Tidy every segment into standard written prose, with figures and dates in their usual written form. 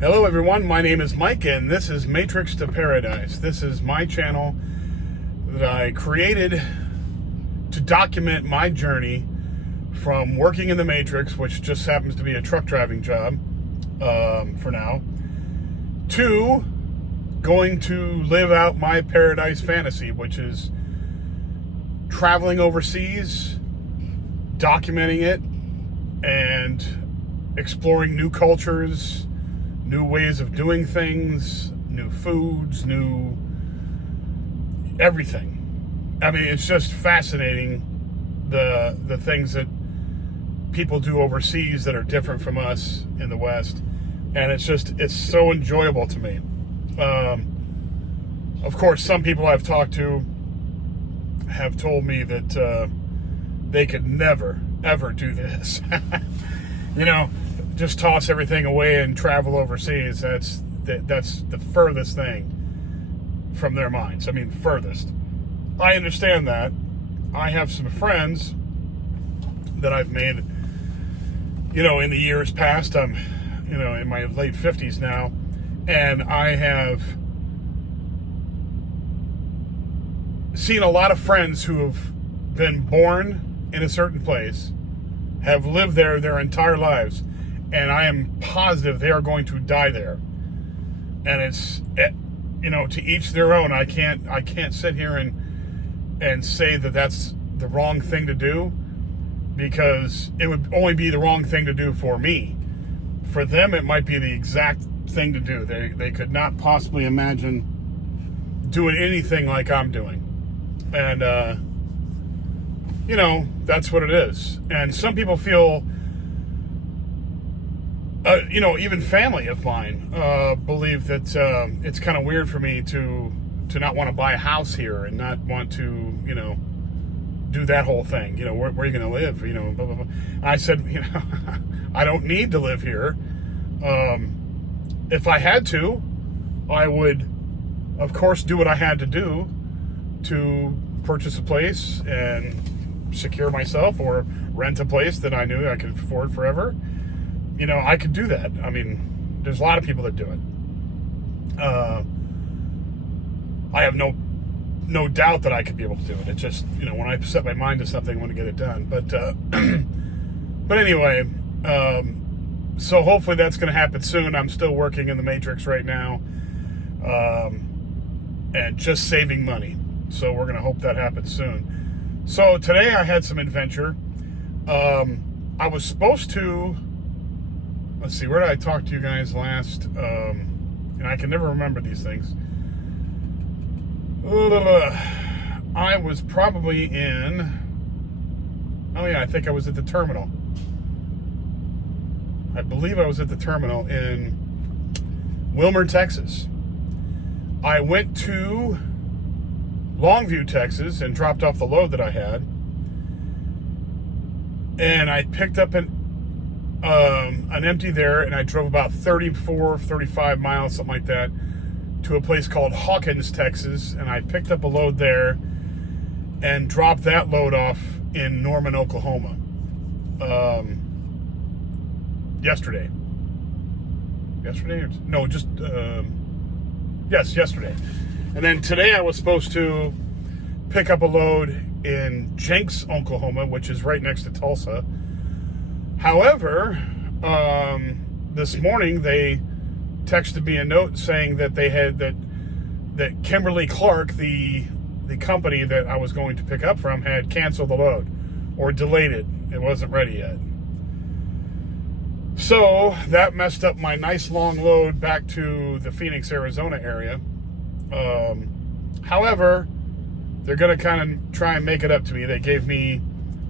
Hello everyone, my name is Mike and this is Matrix to Paradise. This is my channel that I created to document my journey from working in the Matrix, which just happens to be a truck driving job for now, to going to live out my paradise fantasy, which is traveling overseas, documenting it, and exploring new cultures, new ways of doing things, new foods, new everything. I mean, it's just fascinating the things that people do overseas that are different from us in the West. And it's so enjoyable to me. Of course, some people I've talked to have told me that they could never, ever do this. Just toss everything away and travel overseas. That's the furthest thing from their minds. I mean, furthest. I understand that. I have some friends that I've made, in the years past. I'm, in my late 50s now, and I have seen a lot of friends who have been born in a certain place, have lived there their entire lives, and I am positive they are going to die there. And it's, to each their own. I can't sit here and say that that's the wrong thing to do, because it would only be the wrong thing to do for me. For them, it might be the exact thing to do. They could not possibly imagine doing anything like I'm doing. And, that's what it is. And some people feel, even family of mine believe that it's kind of weird for me to not want to buy a house here and not want to, do that whole thing. Where are you going to live? Blah, blah, blah. I said, I don't need to live here. If I had to, I would, of course, do what I had to do to purchase a place and secure myself, or rent a place that I knew I could afford forever. I could do that. I mean, there's a lot of people that do it. I have no doubt that I could be able to do it. It's just, when I set my mind to something, I want to get it done. But anyway, so hopefully that's going to happen soon. I'm still working in the Matrix right now, and just saving money. So we're going to hope that happens soon. So today I had some adventure. I was supposed to, let's see, where did I talk to you guys last? And I can never remember these things. I was probably I think I was at the terminal. I believe I was at the terminal in Wilmer, Texas. I went to Longview, Texas, and dropped off the load that I had. And I picked up an empty there, and I drove about 35 miles, something like that, to a place called Hawkins, Texas, and I picked up a load there and dropped that load off in Norman, Oklahoma, yesterday. Yesterday? No, just, yes, yesterday. And then today I was supposed to pick up a load in Jenks, Oklahoma, which is right next to Tulsa. However, this morning they texted me a note saying that they had that Kimberly Clark, the company that I was going to pick up from, had canceled the load or delayed it. It wasn't ready yet. So that messed up my nice long load back to the Phoenix, Arizona area. However, they're going to kind of try and make it up to me. They gave me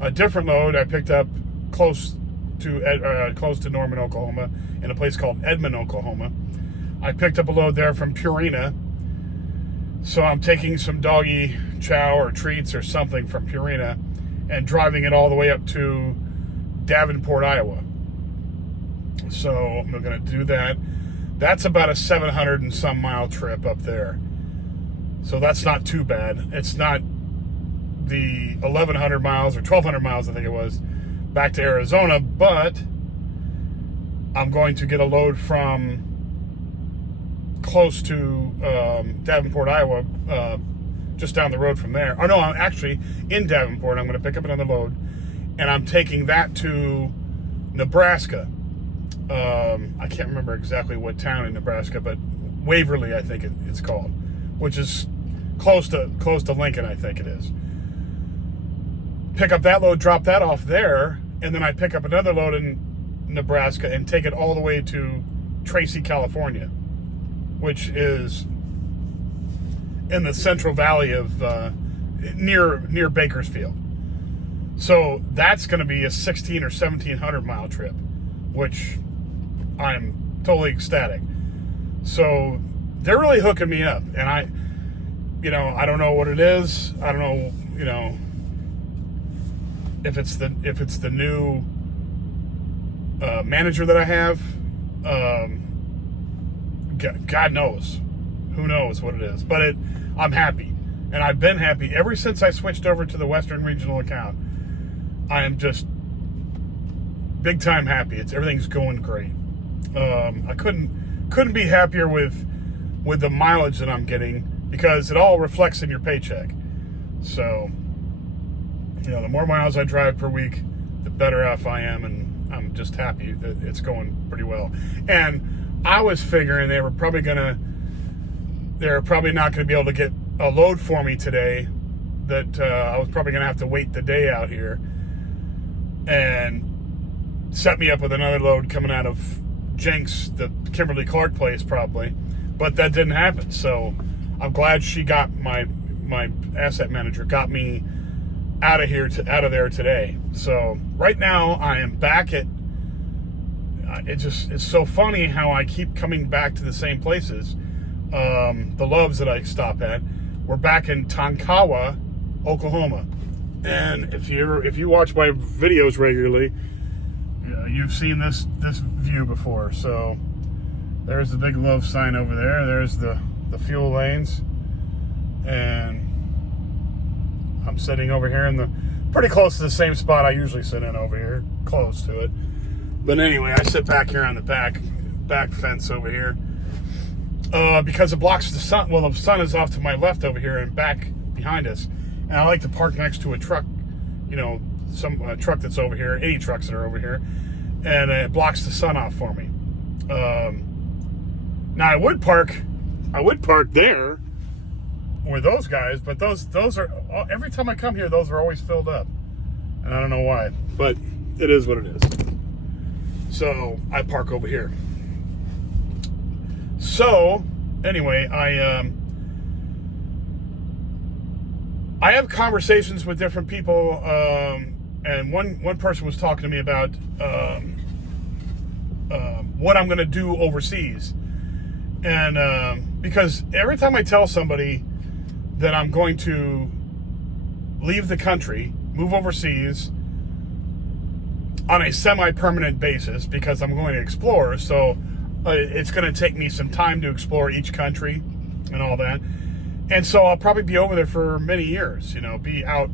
a different load. I picked up close to Norman, Oklahoma, in a place called Edmond, Oklahoma. I picked up a load there from Purina. So I'm taking some doggy chow or treats or something from Purina and driving it all the way up to Davenport, Iowa. So I'm going to do that. That's about a 700 and some mile trip up there. So that's not too bad. It's not the 1,100 miles or 1,200 miles, I think it was, back to Arizona, but I'm going to get a load from close to Davenport, Iowa, just down the road from there. Oh no, I'm actually in Davenport. I'm going to pick up another load, and I'm taking that to Nebraska. I can't remember exactly what town in Nebraska, but Waverly, I think it's called, which is close to Lincoln, I think it is. Pick up that load, drop that off there, and then I pick up another load in Nebraska and take it all the way to Tracy, California, which is in the Central Valley of near Bakersfield. So that's going to be a 1,600 or 1,700 mile trip, which I'm totally ecstatic. So they're really hooking me up, and I don't know what it is. I don't know, if it's the new manager that I have. God knows. Who knows what it is. But I'm happy. And I've been happy ever since I switched over to the Western Regional account. I am just big time happy. Everything's going great. I couldn't be happier with the mileage that I'm getting, because it all reflects in your paycheck. So, the more miles I drive per week, the better off I am, and I'm just happy that it's going pretty well. And I was figuring they were probably not going to be able to get a load for me today, that I was probably going to have to wait the day out here and set me up with another load coming out of Jenks, the Kimberly Clark place, probably. But that didn't happen. So I'm glad she got my asset manager got me out of there today. So right now I am back at it's so funny how I keep coming back to the same places. The Loves that I stop at. We're back in Tonkawa, Oklahoma. And if you watch my videos regularly, you've seen this view before. So there's the big Love sign over there. There's the fuel lanes, and I'm sitting over here in pretty close to the same spot I usually sit in over here, close to it. But anyway, I sit back here on the back fence over here because it blocks the sun. Well, the sun is off to my left over here and back behind us, and I like to park next to a truck, some truck that's over here, any trucks that are over here, and it blocks the sun off for me. Now I would park there with those guys, but those are, every time I come here, those are always filled up, and I don't know why, but it is what it is. So I park over here. So anyway, I have conversations with different people, and one person was talking to me about what I'm going to do overseas, and because every time I tell somebody that I'm going to leave the country, move overseas on a semi-permanent basis, because I'm going to explore, so it's going to take me some time to explore each country and all that. And so I'll probably be over there for many years, be out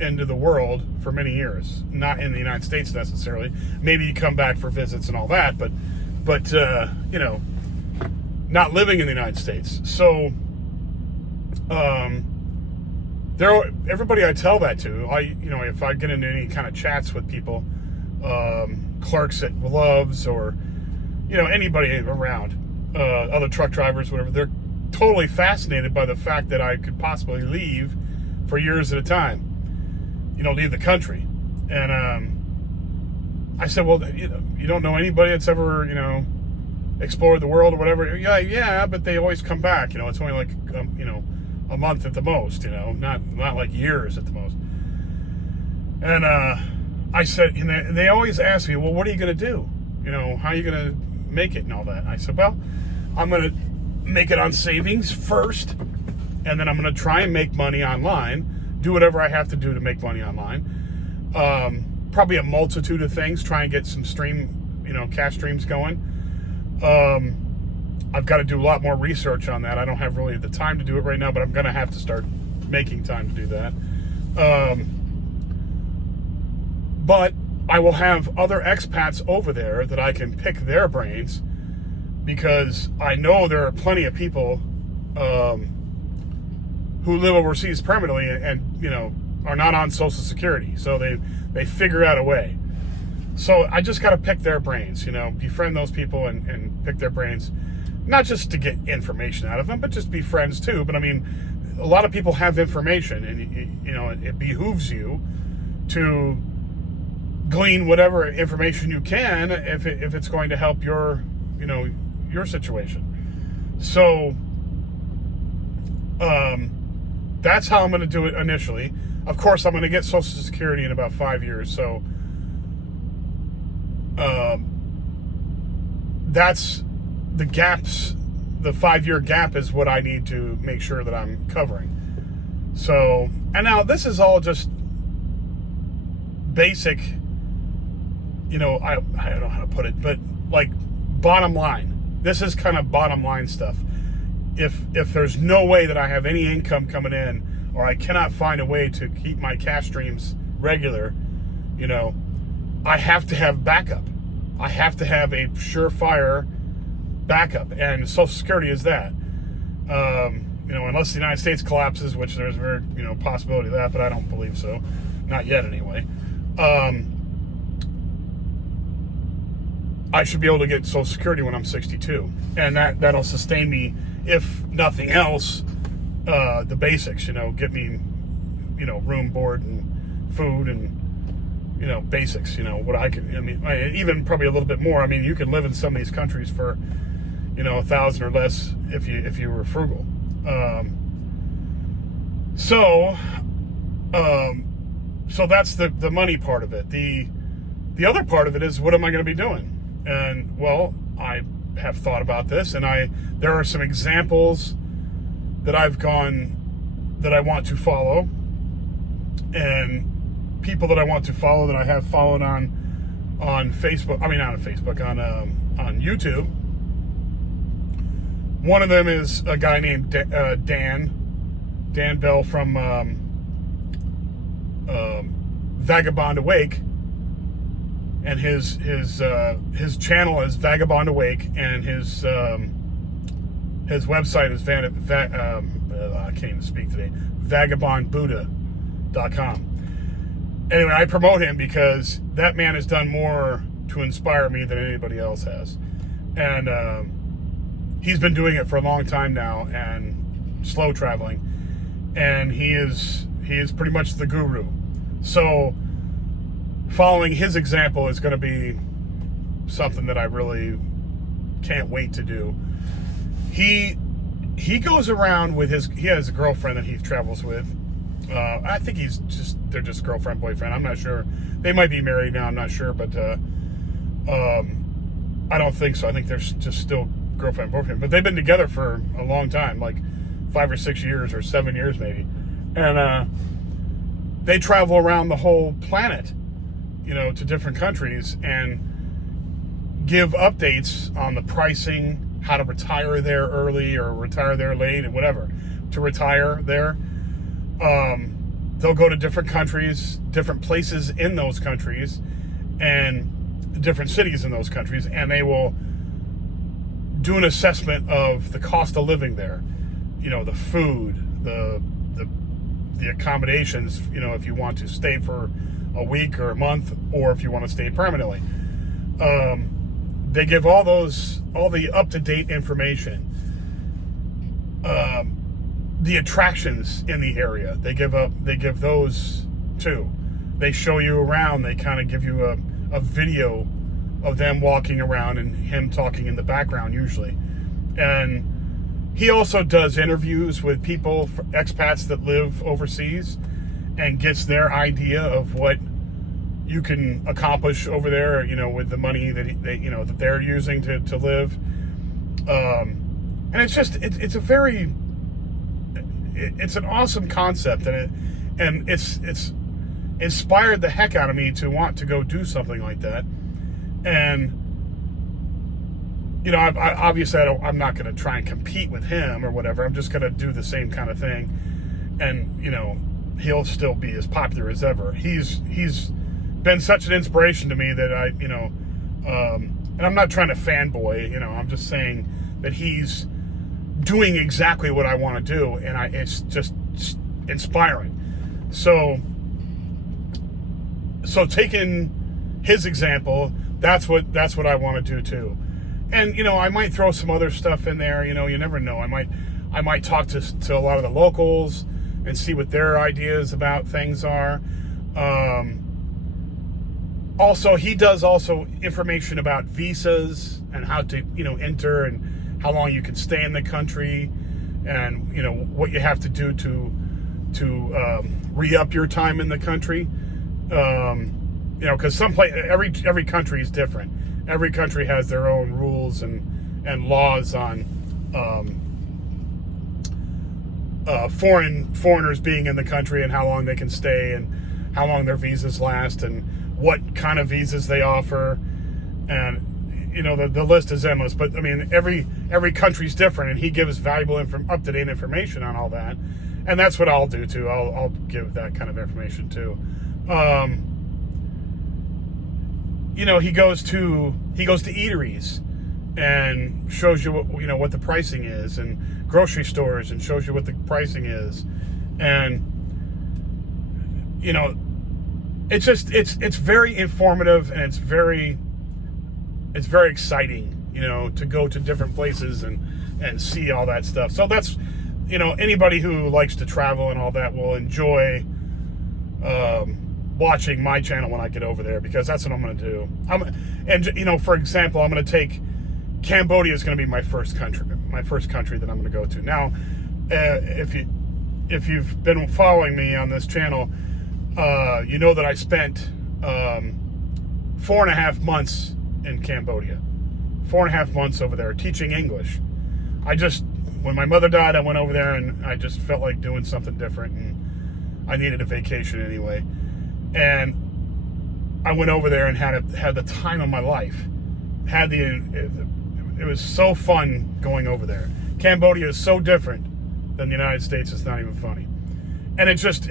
into the world for many years, not in the United States necessarily. Maybe you come back for visits and all that, but not living in the United States. So everybody I tell that to, if I get into any kind of chats with people, clerks at Loves, or anybody around, other truck drivers, whatever, they're totally fascinated by the fact that I could possibly leave for years at a time, leave the country. And I said, well, you don't know anybody that's ever explored the world or whatever. Yeah, but they always come back. It's only like a month at the most, not like years at the most. And I said, and they always ask me, well, what are you going to do? How are you going to make it and all that? I said, well, I'm going to make it on savings first, and then I'm going to try and make money online, do whatever I have to do to make money online. Probably a multitude of things, try and get some cash streams going. I've got to do a lot more research on that. I don't have really the time to do it right now, but I'm going to have to start making time to do that. But I will have other expats over there that I can pick their brains because I know there are plenty of people who live overseas permanently and are not on Social Security, so they figure out a way. So I just got to pick their brains, befriend those people and pick their brains, not just to get information out of them, but just be friends too. But I mean, a lot of people have information, and it behooves you to glean whatever information you can if it's going to help your situation. So that's how I'm going to do it initially. Of course, I'm going to get Social Security in about 5 years, so that's the gaps. The 5-year gap is what I need to make sure that I'm covering. So, and now this is all just basic, I don't know how to put it, but like bottom line. This is kind of bottom line stuff. If there's no way that I have any income coming in, or I cannot find a way to keep my cash streams regular, I have to have backup. I have to have a surefire backup, and Social Security is that. Unless the United States collapses, which there's a very possibility of that, but I don't believe so, not yet anyway. I should be able to get Social Security when I'm 62, and that'll sustain me, if nothing else, the basics. Get me, room, board, and food, and basics. What I can. Even probably a little bit more. You can live in some of these countries for $1,000 or less if you were frugal. So that's the money part of it. The other part of it is, what am I going to be doing? And well, I have thought about this, and there are some examples that I want to follow, and people that I want to follow that I have followed on Facebook. Not on Facebook, on YouTube. One of them is a guy named Dan Bell from Vagabond Awake, and his channel is Vagabond Awake, and his website is I can't even speak today, vagabondbuddha.com. Anyway, I promote him because that man has done more to inspire me than anybody else has, and he's been doing it for a long time now, and slow traveling, and he is pretty much the guru. So following his example is going to be something that I really can't wait to do. He goes around with he has a girlfriend that he travels with. I think they're just girlfriend, boyfriend. I'm not sure. They might be married now. I'm not sure, but I don't think so. I think they're just still girlfriend, boyfriend. But they've been together for a long time, like 5 or 6 years or 7 years maybe. And they travel around the whole planet, to different countries, and give updates on the pricing, how to retire there early or retire there late, and whatever to retire there. They'll go to different countries, different places in those countries, and different cities in those countries, and they will do an assessment of the cost of living there. The food, the accommodations, if you want to stay for a week or a month, or if you want to stay permanently. They give all the up-to-date information. The attractions in the area, they give those too. They show you around. They kind of give you a video of them walking around and him talking in the background usually. And he also does interviews with people, expats that live overseas, and gets their idea of what you can accomplish over there, with the money that that they're using to live. And it's just it's a very it's an awesome concept, and it's inspired the heck out of me to want to go do something like that. And obviously I'm not going to try and compete with him or whatever. I'm just going to do the same kind of thing, and he'll still be as popular as ever. He's been such an inspiration to me that And I'm not trying to fanboy, I'm just saying that he's doing exactly what I want to do, and it's just inspiring. So taking his example, that's what I want to do too. And I might throw some other stuff in there. You never know. I might talk to a lot of the locals and see what their ideas about things are. Also, he does information about visas and how to enter and how long you can stay in the country, and what you have to do to re-up your time in the country. Because every country is different. Every country has their own rules and laws on foreigners being in the country and how long they can stay and how long their visas last and what kind of visas they offer. And the list is endless. But I mean, every country's different, and he gives valuable up-to-date information on all that. And that's what I'll do too. I'll give that kind of information too. He goes to eateries and shows you what the pricing is, and grocery stores, and shows you what the pricing is. And it's very informative, and it's very exciting, to go to different places and see all that stuff. So that's, anybody who likes to travel and all that will enjoy watching my channel when I get over there, because that's what I'm going to do. For example, I'm going to take Cambodia is going to be my first country that I'm going to go to. Now, if you've been following me on this channel, you know that I spent 4.5 months in Cambodia, 4.5 months over there teaching English. When my mother died, I went over there and I just felt like doing something different, and I needed a vacation anyway. And I went over there and had the time of my life. It was so fun going over there. Cambodia is so different than the United States. It's not even funny. And it's just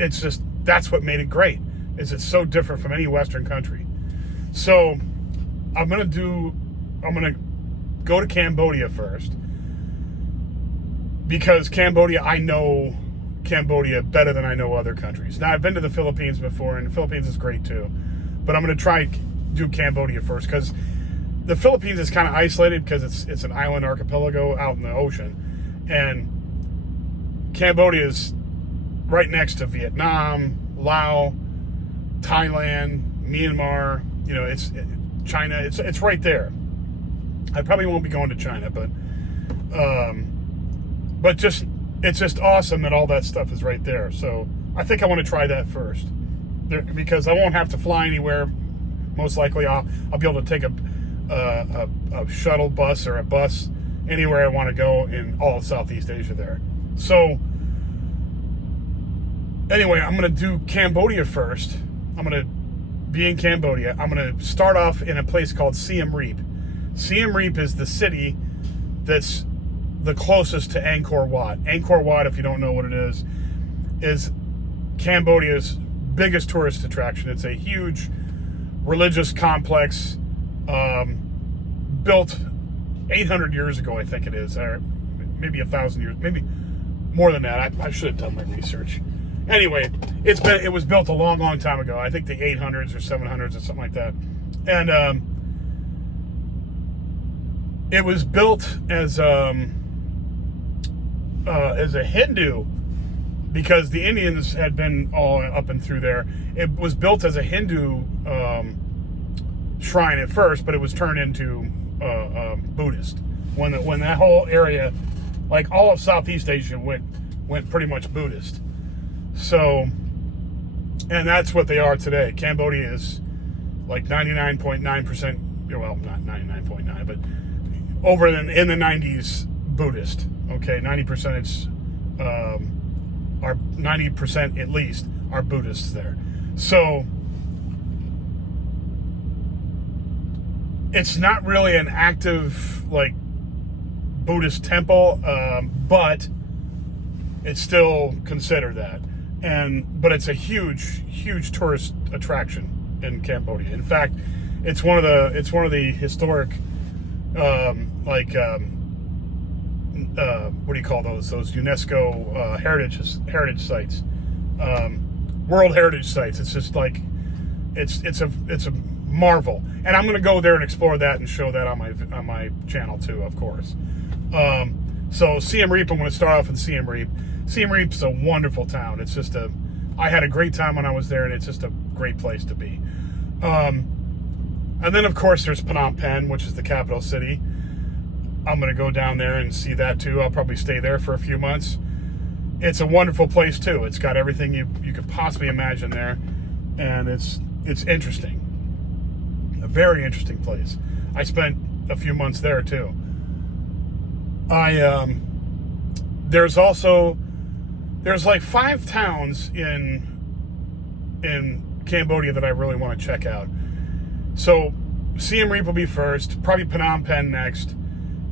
that's what made it great. It's so different from any Western country. So I'm gonna go to Cambodia first, because I know Cambodia better than I know other countries. Now, I've been to the Philippines before, and the Philippines is great too, but I'm going to try do Cambodia first, because the Philippines is kind of isolated because it's an island archipelago out in the ocean, and Cambodia is right next to Vietnam, Laos, Thailand, Myanmar. It's China. It's right there. I probably won't be going to China, but it's just awesome that all that stuff is right there. So I think I want to try that first, because I won't have to fly anywhere. Most likely, I'll be able to take a shuttle bus or a bus anywhere I want to go in all of Southeast Asia there. So anyway, I'm going to do Cambodia first. I'm going to be in Cambodia. I'm going to start off in a place called Siem Reap. Siem Reap is the city that's the closest to Angkor Wat. Angkor Wat, if you don't know what it is Cambodia's biggest tourist attraction. It's a huge religious complex built 800 years ago, I think it is, or maybe 1,000 years, maybe more than that. I should have done my research. Anyway, it was built a long, long time ago. I think the 800s or 700s or something like that. And it was built as a Hindu, because the Indians had been all up and through there. It was built as a Hindu shrine at first, but it was turned into Buddhist when that whole area, like all of Southeast Asia, went pretty much Buddhist. So, and that's what they are today. Cambodia is like 99.9%, well, not 99.9, but over in the 90s Buddhist. Okay, 90% are 90% at least are Buddhists there. So it's not really an active like Buddhist temple, but it's still considered that. But it's a huge tourist attraction in Cambodia. In fact, it's one of the historic like what do you call those UNESCO heritage sites, World Heritage sites. It's just like it's a marvel, and I'm going to go there and explore that and show that on my channel too, of course. So Siem Reap, I'm going to start off in Siem Reap. Siem Reap's a wonderful town. It's just I had a great time when I was there, and it's just a great place to be. And then, of course, there's Phnom Penh, which is the capital city. I'm going to go down there and see that, too. I'll probably stay there for a few months. It's a wonderful place, too. It's got everything you could possibly imagine there, and it's interesting. A very interesting place. I spent a few months there, too. There's like 5 towns in Cambodia that I really want to check out. So Siem Reap will be first, probably Phnom Penh next,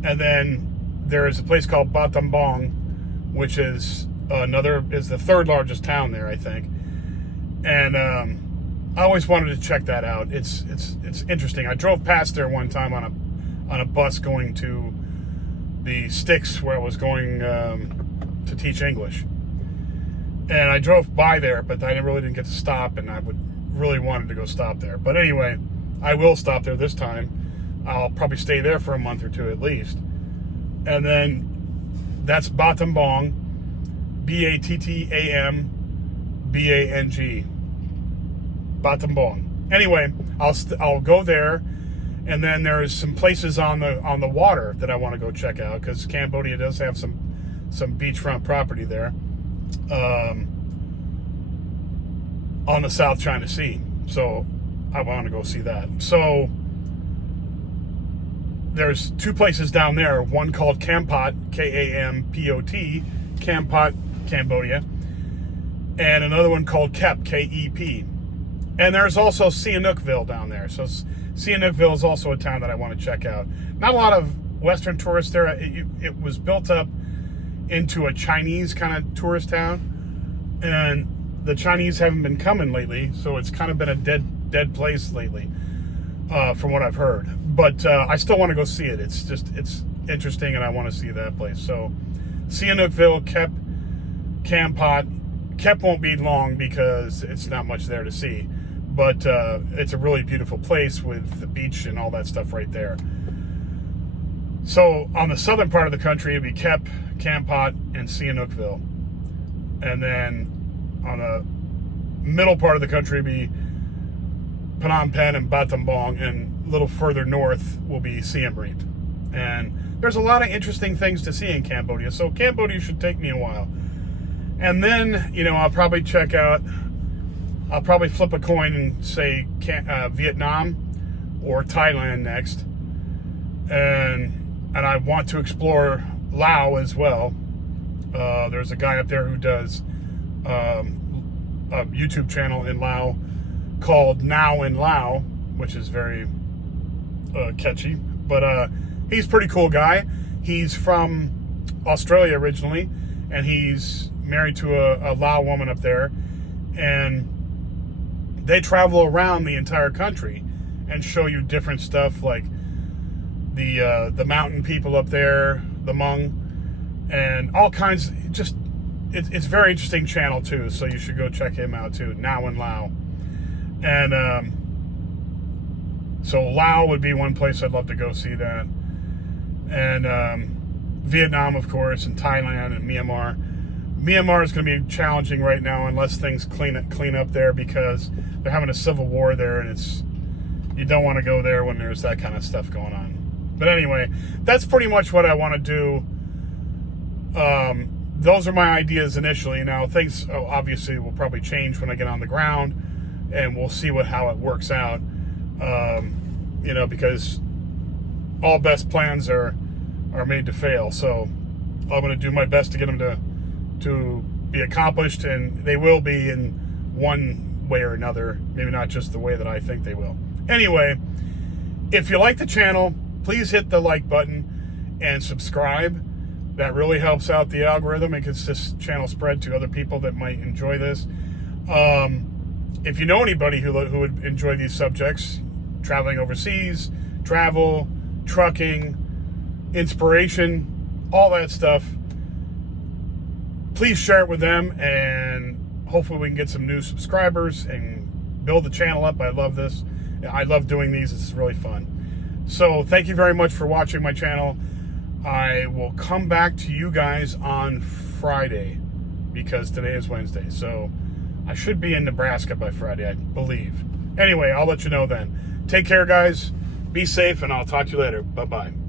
and then there's a place called Battambang, which is the 3rd largest town there, I think. And I always wanted to check that out. It's interesting. I drove past there one time on a bus going to the sticks where I was going to teach English. And I drove by there, but I really didn't get to stop, and I really wanted to go stop there. But anyway, I will stop there this time. I'll probably stay there for a month or 2 at least. And then that's Battambang, Battambang. Battambang. Anyway, I'll go there, and then there's some places on the water that I want to go check out, because Cambodia does have some beachfront property there. On the South China Sea, so I want to go see that. So there's 2 places down there, one called Kampot, Kampot, Kampot, Cambodia, and another one called Kep, Kep. And there's also Sihanoukville down there. So Sihanoukville is also a town that I want to check out. Not a lot of Western tourists there. It was built up into a Chinese kind of tourist town, and the Chinese haven't been coming lately, so it's kind of been a dead place lately, from what I've heard. But I still want to go see it. It's interesting, and I want to see that place. So Sihanoukville, Kep, Kampot. Kep won't be long because it's not much there to see, but it's a really beautiful place with the beach and all that stuff right there. So on the southern part of the country, it'd be Kep, Kampot, and Sihanoukville. And then on the middle part of the country would be Phnom Penh and Battambang, and a little further north will be Siem Reap. And there's a lot of interesting things to see in Cambodia, so Cambodia should take me a while. And then, I'll probably flip a coin and say Vietnam or Thailand next. And I want to explore Laos as well. There's a guy up there who does a YouTube channel in Laos called Now in Laos, which is very catchy. But he's a pretty cool guy. He's from Australia originally, and he's married to a Lao woman up there. And they travel around the entire country and show you different stuff, like the mountain people up there, the Hmong, and all kinds. It's a very interesting channel too, so you should go check him out too. Now in Laos. And so Laos would be one place I'd love to go see that. And Vietnam, of course, and Thailand and Myanmar. Myanmar is going to be challenging right now unless things clean up there, because they're having a civil war there, and you don't want to go there when there's that kind of stuff going on. But anyway, that's pretty much what I want to do. Those are my ideas initially. Now, things obviously will probably change when I get on the ground, and we'll see how it works out. Because all best plans are made to fail. So I'm going to do my best to get them to be accomplished, and they will be in one way or another. Maybe not just the way that I think they will. Anyway, if you like the channel, please hit the like button and subscribe. That really helps out the algorithm. It gets this channel spread to other people that might enjoy this. If you know anybody who would enjoy these subjects, traveling overseas, travel, trucking, inspiration, all that stuff. Please share it with them, and hopefully we can get some new subscribers and build the channel up. I love this. I love doing these. This is really fun. So thank you very much for watching my channel. I will come back to you guys on Friday because today is Wednesday. So I should be in Nebraska by Friday, I believe. Anyway, I'll let you know then. Take care, guys. Be safe, and I'll talk to you later. Bye-bye.